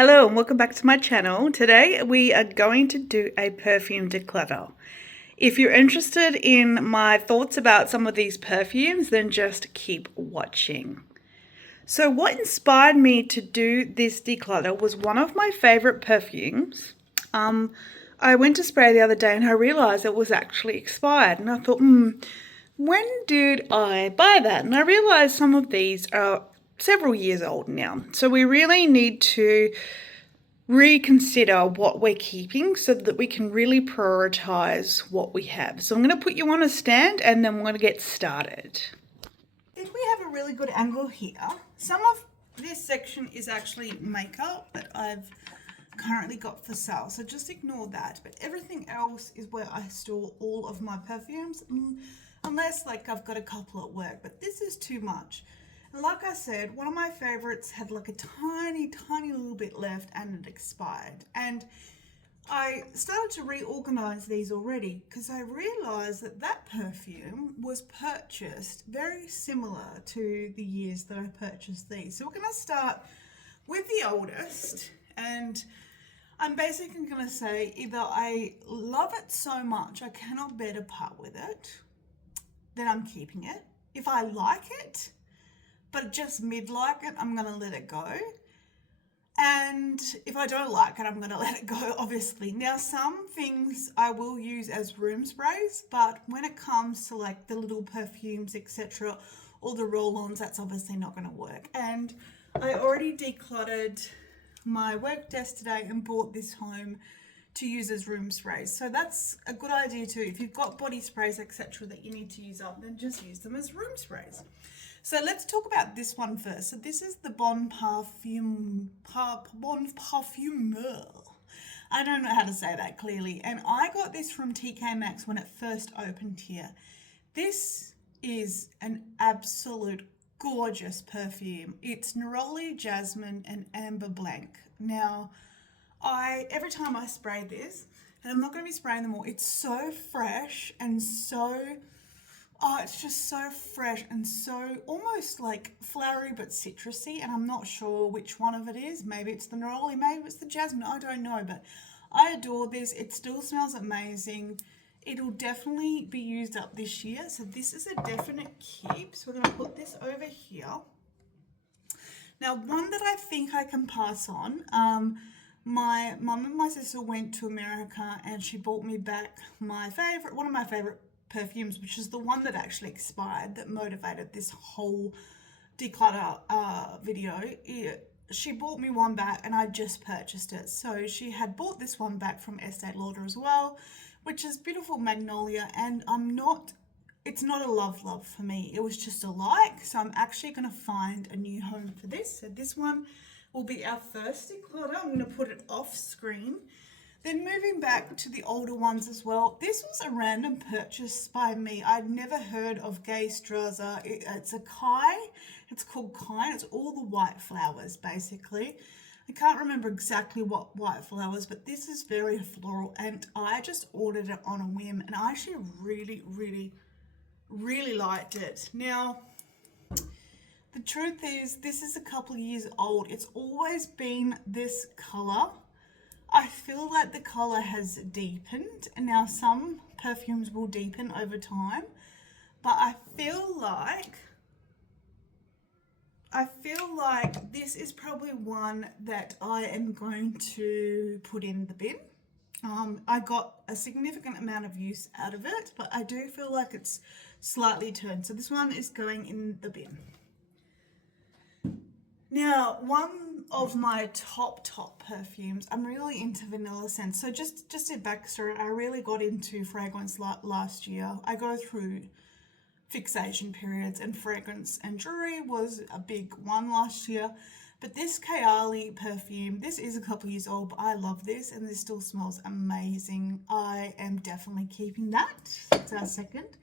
Hello and welcome back to my channel. Today we are going to do a perfume declutter. If you're interested in my thoughts about some of these perfumes, then just keep watching. So what inspired me to do this declutter was one of my favorite perfumes. I went to spray the other day and I realized it was actually expired, and I thought, when did I buy that? And I realized some of these are several years old now. So we really need to reconsider what we're keeping so that we can really prioritize what we have. So I'm going to put you on a stand and then we're going to get started. If we have a really good angle here, some of this section is actually makeup that I've currently got for sale, so just ignore that. But everything else is where I store all of my perfumes, unless like I've got a couple at work, but this is too much. And like I said, one of my favorites had like a tiny little bit left and it expired, and I started to reorganize these already because I realized that that perfume was purchased very similar to the years that I purchased these. So we're going to start with the oldest, and I'm basically going to say either I love it so much I cannot bear to part with it, then I'm keeping it. If I like it, but just mid-like it, I'm going to let it go. And if I don't like it, I'm going to let it go, obviously. Now, some things I will use as room sprays, but when it comes to like the little perfumes, etc., or the roll-ons, that's obviously not going to work. And I already decluttered my work desk today and brought this home to use as room sprays. So that's a good idea too. If you've got body sprays, etc., that you need to use up, then just use them as room sprays. So let's talk about this one first. So this is the Bon Parfumeur. I don't know how to say that clearly. And I got this from TK Maxx when it first opened here. This is an absolute gorgeous perfume. It's neroli, jasmine, and amber blanc. Now, every time I spray this, and I'm not going to be spraying them all, it's so fresh and so... it's just so fresh and so almost like flowery but citrusy, and I'm not sure which one of it is. Maybe it's the neroli, maybe it's the jasmine, I don't know, but I adore this. It still smells amazing. It'll definitely be used up this year, so this is a definite keep. So we're going to put this over here. Now, one that I think I can pass on, my mum and my sister went to America and she bought me back one of my favorite perfumes, which is the one that actually expired, that motivated this whole declutter video. She bought me one back and I just purchased it. So she had bought this one back from Estee Lauder as well, which is beautiful magnolia, and it's not a love for me. It was just a like, so I'm actually going to find a new home for this. So this one will be our first declutter. I'm going to put it off screen. Then moving back to the older ones as well. This was a random purchase by me. I'd never heard of Gay Straza. It's a Kai. It's called Kai. It's all the white flowers, basically. I can't remember exactly what white flowers, but this is very floral, and I just ordered it on a whim, and I actually really liked it. Now, the truth is, this is a couple of years old. It's always been this color. I feel like the color has deepened, and now some perfumes will deepen over time, but I feel like this is probably one that I am going to put in the bin. I got a significant amount of use out of it, but I do feel like it's slightly turned. So this one is going in the bin. Now, one of my top perfumes, I'm really into vanilla scents. So just a backstory, I really got into fragrance last year. I go through fixation periods, and fragrance and jewelry was a big one last year. But this Kayali perfume, this is a couple years old, but I love this, and this still smells amazing. I am definitely keeping that. That's our second.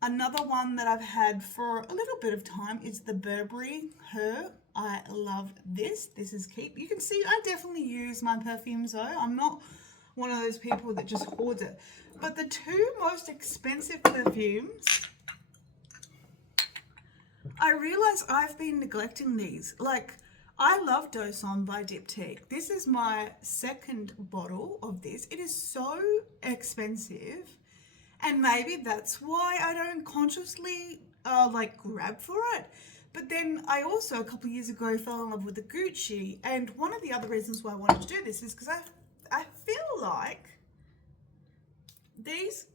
Another one that I've had for a little bit of time is the Burberry Her. I love this. This is keep. You can see I definitely use my perfumes though. I'm not one of those people that just hoards it. But the two most expensive perfumes, I realize I've been neglecting these. Like, I love Doson by Diptyque. This is my second bottle of this. It is so expensive, and maybe that's why I don't consciously like grab for it. But then I also a couple of years ago fell in love with the Gucci, and one of the other reasons why I wanted to do this is because I feel like these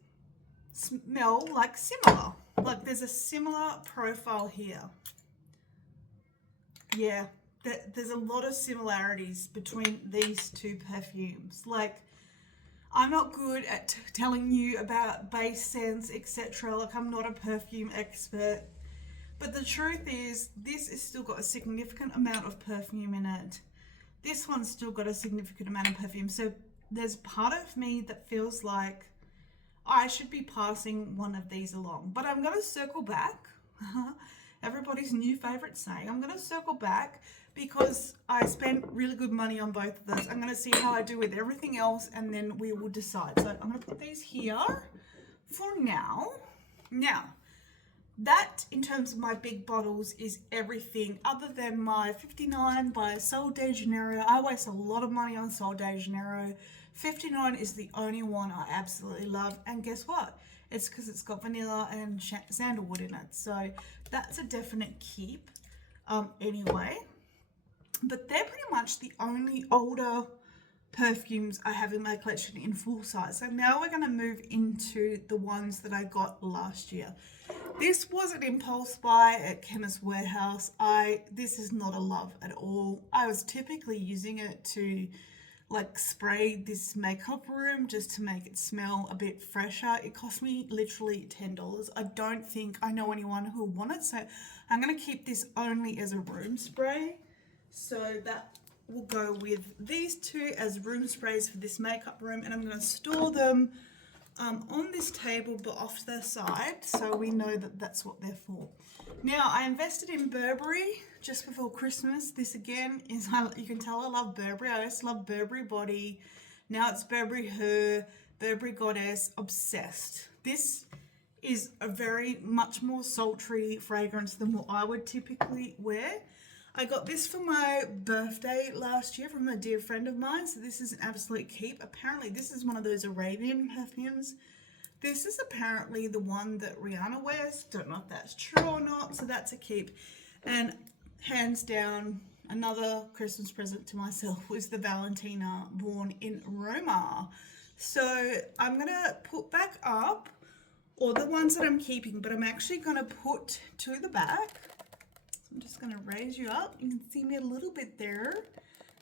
smell like similar. Like there's a similar profile here. Yeah, there's a lot of similarities between these two perfumes. Like, I'm not good at telling you about base scents, etc. Like, I'm not a perfume expert. But the truth is, this has still got a significant amount of perfume in it. This one's still got a significant amount of perfume. So there's part of me that feels like I should be passing one of these along. But I'm going to circle back. Everybody's new favorite saying. I'm going to circle back because I spent really good money on both of those. I'm going to see how I do with everything else, and then we will decide. So I'm going to put these here for now. Now, that in terms of my big bottles is everything other than my 59 by Sol de Janeiro. I waste a lot of money on Sol de Janeiro. 59 is the only one I absolutely love, and guess what? It's because it's got vanilla and sandalwood in it, so that's a definite keep anyway. But they're pretty much the only older perfumes I have in my collection in full size. So now we're going to move into the ones that I got last year. This was an impulse buy at Chemist Warehouse. This is not a love at all. I was typically using it to like spray this makeup room just to make it smell a bit fresher. It cost me literally $10. I don't think I know anyone who will want it, so I'm going to keep this only as a room spray. So that will go with these two as room sprays for this makeup room, and I'm going to store them on this table but off to the side so we know that that's what they're for. Now, I invested in Burberry just before Christmas. This again is, you can tell I love Burberry. I used to love Burberry Body. Now it's Burberry Her, Burberry Goddess, obsessed. This is a very much more sultry fragrance than what I would typically wear. I got this for my birthday last year from a dear friend of mine, so this is an absolute keep. Apparently this is one of those Arabian perfumes. This is apparently the one that Rihanna wears. Don't know if that's true or not, so that's a keep. And hands down, another Christmas present to myself was the Valentina Born in Roma. So I'm going to put back up all the ones that I'm keeping, but I'm actually going to put to the back. I'm just going to raise you up. You can see me a little bit there.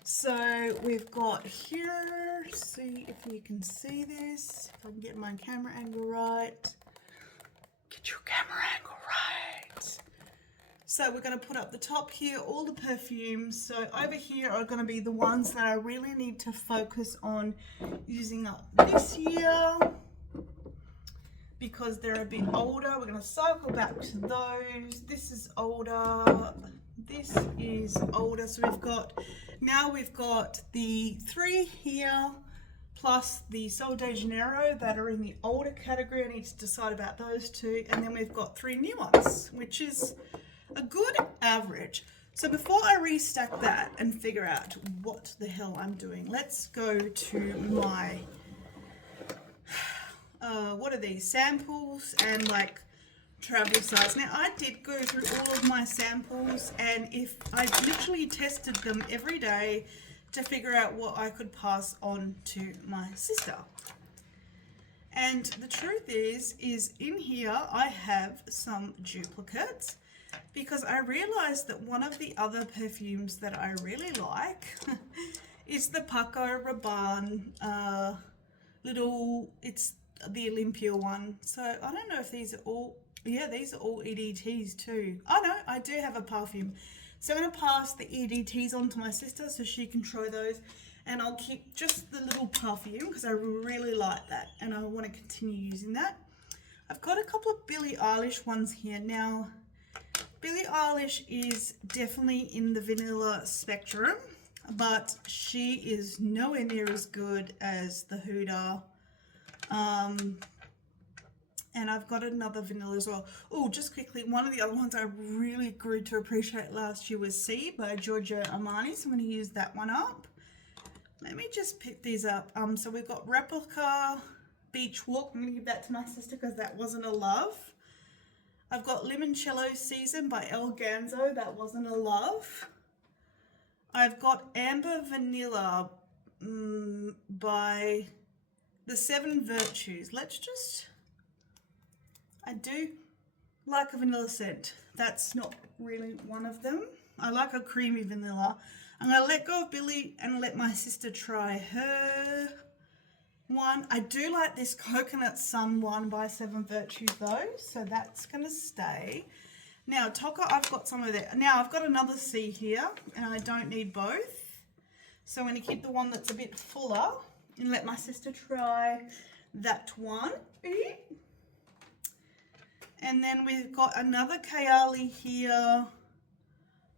So we've got here, see if you can see this, if I can get my camera angle right. Get your camera angle right. So we're going to put up the top here, all the perfumes. So over here are going to be the ones that I really need to focus on using up this year, because they're a bit older. We're going to cycle back to those. This is older. This is older. So we've got the 3 here plus the Sol de Janeiro that are in the older category. I need to decide about those two. And then we've got 3 new ones, which is a good average. So before I restack that and figure out what the hell I'm doing, let's go to my what are these, samples and like travel size. Now I did go through all of my samples, and if I literally tested them every day to figure out what I could pass on to my sister. And the truth is in here I have some duplicates, because I realized that one of the other perfumes that I really like is the Paco Rabanne it's the Olympia one. So I don't know if these are all, yeah, these are all EDTs too. Oh no, I do have a perfume. So I'm going to pass the EDTs on to my sister so she can try those, and I'll keep just the little perfume because I really like that and I want to continue using that. I've got a couple of Billie Eilish ones here. Now, Billie Eilish is definitely in the vanilla spectrum, but she is nowhere near as good as the Huda And I've got another vanilla as well. Oh, just quickly, one of the other ones I really grew to appreciate last year was C by Giorgio Armani. So I'm going to use that one up. Let me just pick these up. So we've got Replica Beach Walk. I'm going to give that to my sister because that wasn't a love. I've got Limoncello Season by El Ganzo. That wasn't a love. I've got Amber Vanilla by the Seven Virtues. I do like a vanilla scent. That's not really one of them. I like a creamy vanilla. I'm going to let go of Billy and let my sister try her one. I do like this Coconut Sun one by Seven Virtues though, so that's going to stay. Now, Toka, I've got some of that. Now, I've got another C here, and I don't need both. So I'm going to keep the one that's a bit fuller and let my sister try that one. And then we've got another Kayali here,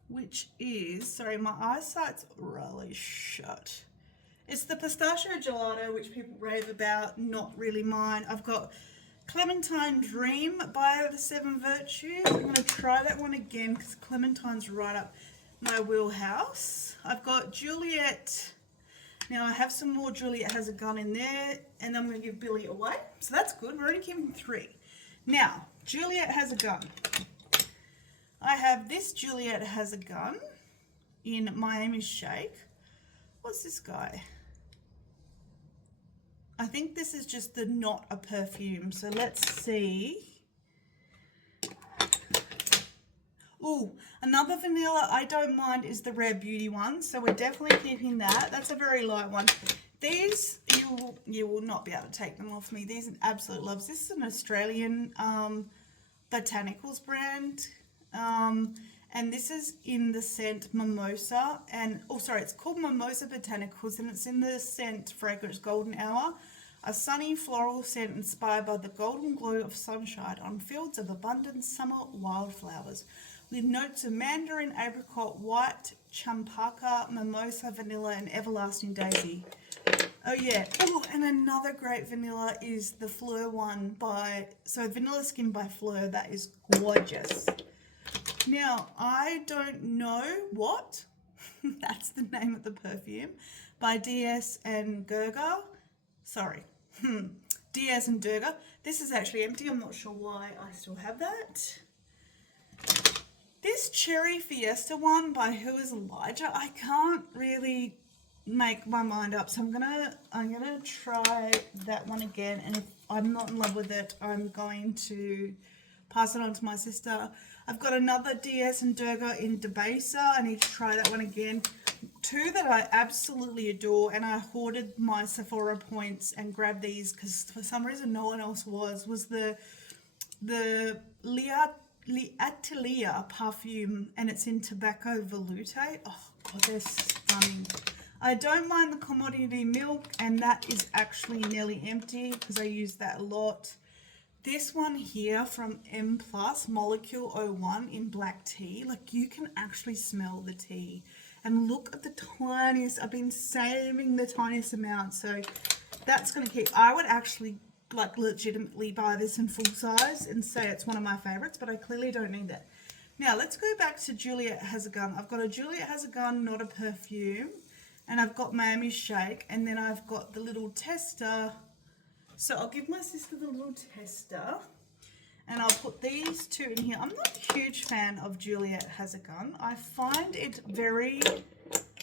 which is, sorry, my eyesight's really shut. It's the Pistachio Gelato, which people rave about, not really mine. I've got Clementine Dream by the Seven Virtues. I'm going to try that one again because Clementine's right up my wheelhouse. I've got Juliet. Now I have some more Juliet Has a Gun in there, and I'm going to give Billy away. So that's good. We're only keeping 3. Now, Juliet Has a Gun. I have this Juliet Has a Gun in Miami Shake. What's this guy? I think this is just the not a perfume. So let's see. Ooh, another vanilla I don't mind is the Rare Beauty one. So we're definitely keeping that. That's a very light one. These, you will not be able to take them off me. These are absolute loves. This is an Australian botanicals brand. And this is in the scent Mimosa. And, oh, sorry, it's called Mimosa Botanicals. And it's in the scent fragrance Golden Hour. A sunny floral scent inspired by the golden glow of sunshine on fields of abundant summer wildflowers. With notes of mandarin, apricot, white, champaca, mimosa, vanilla, and everlasting daisy. Oh yeah. Oh, and another great vanilla is the Fleur one Vanilla Skin by Fleur. That is gorgeous. Now, I don't know what. That's the name of the perfume. By DS and Gerger. Sorry. DS and Durga. This is actually empty. I'm not sure why I still have that. This Cherry Fiesta one by Who is Elijah, I can't really make my mind up, so I'm gonna try that one again, and if I'm not in love with it, I'm going to pass it on to my sister. I've got another DS and Durga in Debaser. I need to try that one again. 2 that I absolutely adore, and I hoarded my Sephora points and grabbed these because for some reason no one else was the L'Atelier perfume, and it's in Tobacco Veloute. Oh God, they're stunning. I don't mind the commodity milk, and that is actually nearly empty because I use that a lot. This one here from M Plus, Molecule 01 in black tea. Like, you can actually smell the tea. And look at the tiniest, I've been saving the tiniest amount. So that's going to keep, I would actually like legitimately buy this in full size and say it's one of my favorites, but I clearly don't need that. Now let's go back to Juliet Has a Gun. I've got a Juliet Has a Gun, not a perfume. And I've got Miami Shake, and then I've got the little tester. So I'll give my sister the little tester, and I'll put these 2 in here. I'm not a huge fan of Juliet Has a Gun. I find it very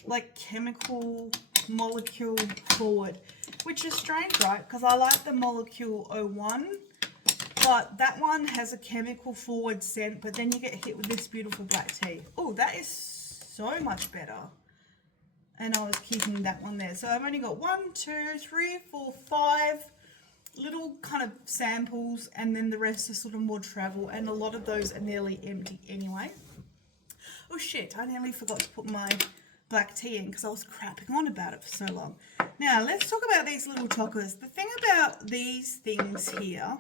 like chemical molecule forward, which is strange, right? Because I like the Molecule 01, but that one has a chemical forward scent, but then you get hit with this beautiful black tea. Oh, that is so much better. And I was keeping that one there. So I've only got 1, 2, 3, 4, 5 little kind of samples, and then the rest is sort of more travel, and a lot of those are nearly empty anyway. Oh shit, I nearly forgot to put my black tea in because I was crapping on about it for so long. Now let's talk about these little chocolates. The thing about these things here,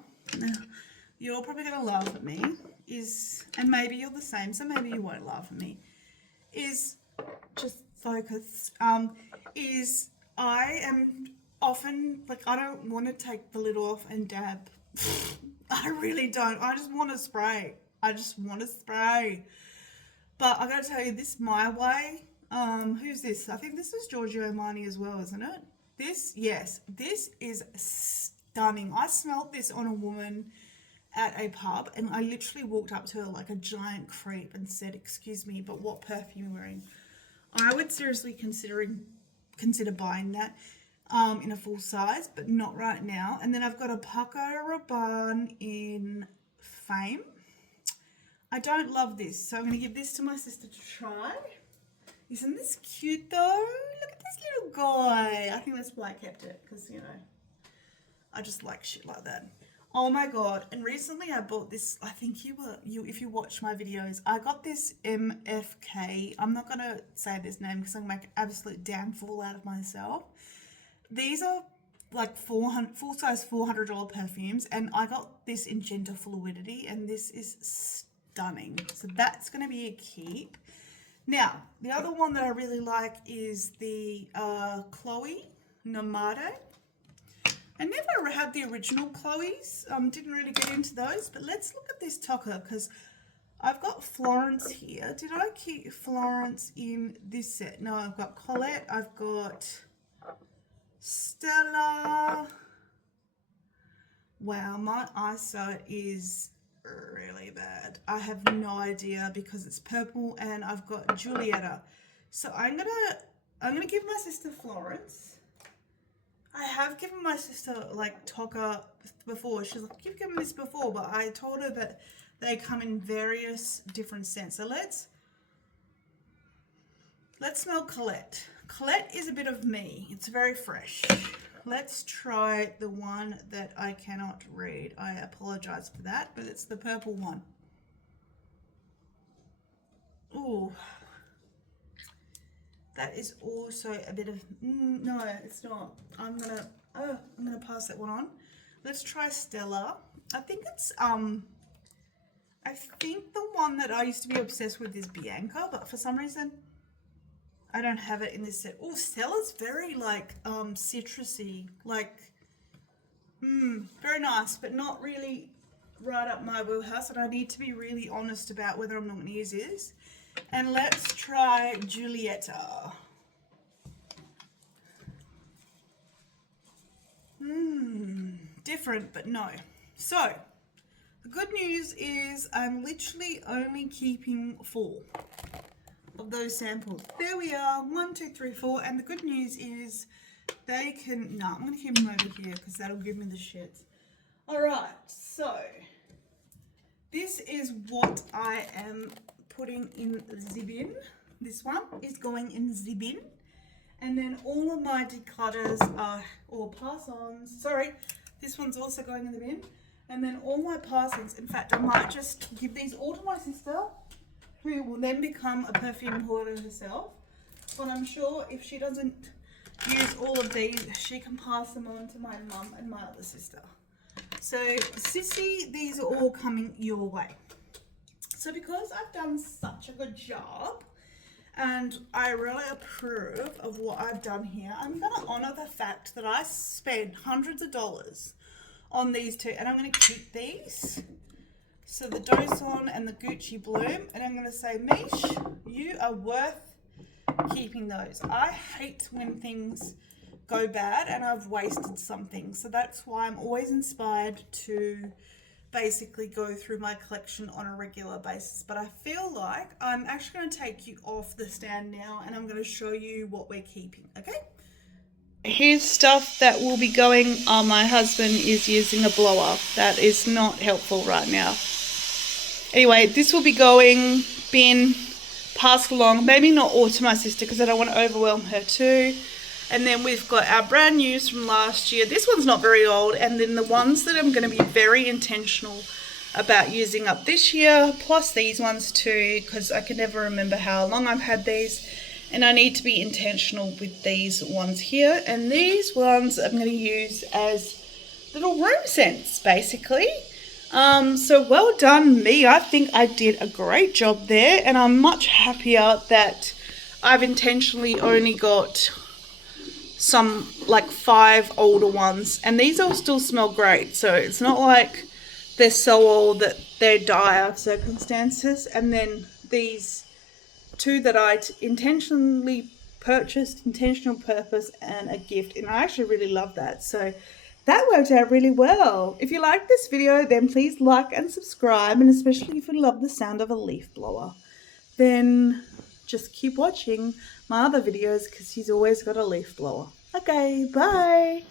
you're probably going to laugh at me, is, and maybe you're the same, so maybe you won't laugh at me, is just focus, is I am often, like, I don't want to take the lid off and dab I really don't. I just want to spray. I just want to spray. But I gotta tell you, this My Way. Who's this? I think this is Giorgio Armani as well, isn't it? This, yes, this is stunning. I smelled this on a woman at a pub, and I literally walked up to her like a giant creep and said, "Excuse me, but what perfume are you wearing?" I would seriously consider buying that in a full size, but not right now. And then I've got a Paco Rabanne in Fame. I don't love this, so I'm going to give this to my sister to try. Isn't this cute though? Look at this little guy. I think that's why I kept it, because, you know, I just like shit like that. Oh my god, and recently I bought this, I think if you watch my videos, I got this MFK. I'm not going to say this name because I'm going to make an absolute damn fool out of myself. These are like full size $400 perfumes, and I got this in Gender Fluidity, and this is stunning. So that's going to be a keep. Now, the other one that I really like is the Chloe Nomade. I never had the original Chloe's, didn't really get into those, but let's look at this Tucker, because I've got Florence here. Did I keep Florence in this set? No, I've got Colette, I've got Stella. Wow, my eyesight is really bad. I have no idea because it's purple, and I've got Julietta. So I'm gonna give my sister Florence. I have given my sister like Toka before. She's like, "You've given me this before," but I told her that they come in various different scents. So let's smell Colette. Colette is a bit of me. It's very fresh. Let's try the one that I cannot read. I apologize for that, but it's the purple one. Ooh. That is also a bit of, no, it's not. I'm gonna pass that one on. Let's try Stella. I think it's, I think the one that I used to be obsessed with is Bianca, but for some reason, I don't have it in this set. Oh, Stella's very like, citrusy, like, very nice, but not really right up my wheelhouse, and I need to be really honest about whether I'm not gonna use this. And let's try Julietta. Different, but no. So, the good news is I'm literally only keeping 4 of those samples. There we are, 1, 2, 3, 4. And the good news is they can, no, I'm going to keep them over here because that'll give me the shits. All right, so this is what I am putting in the bin. This one is going in the bin, and then all of my declutters are, or pass-ons, sorry, this one's also going in the bin, and then all my pass-ons, in fact I might just give these all to my sister, who will then become a perfume hoarder herself, but I'm sure if she doesn't use all of these, she can pass them on to my mum and my other sister. So Sissy, these are all coming your way. So because I've done such a good job and I really approve of what I've done here, I'm going to honour the fact that I spent hundreds of dollars on these two, and I'm going to keep these. So the Dawson and the Gucci Bloom, and I'm going to say, Mish, you are worth keeping those. I hate when things go bad and I've wasted something. So that's why I'm always inspired to basically go through my collection on a regular basis. But I feel like I'm actually going to take you off the stand now, and I'm going to show you what we're keeping, okay? Here's stuff that will be going, my husband is using a blower. That is not helpful right now. Anyway, this will be going, bin, passed along, maybe not all to my sister because I don't want to overwhelm her too. And then we've got our brand news from last year. This one's not very old. And then the ones that I'm going to be very intentional about using up this year, plus these ones too, because I can never remember how long I've had these. And I need to be intentional with these ones here. And these ones I'm going to use as little room scents, basically. So well done me. I think I did a great job there. And I'm much happier that I've intentionally only got some like 5 older ones, and these all still smell great. So it's not like they're so old that they're dire circumstances. And then these 2 that I intentionally purchased, intentional purpose, and a gift, and I actually really love that. So that worked out really well. If you like this video, then please like and subscribe, and especially if you love the sound of a leaf blower, then just keep watching my other videos because he's always got a leaf blower. Okay, bye.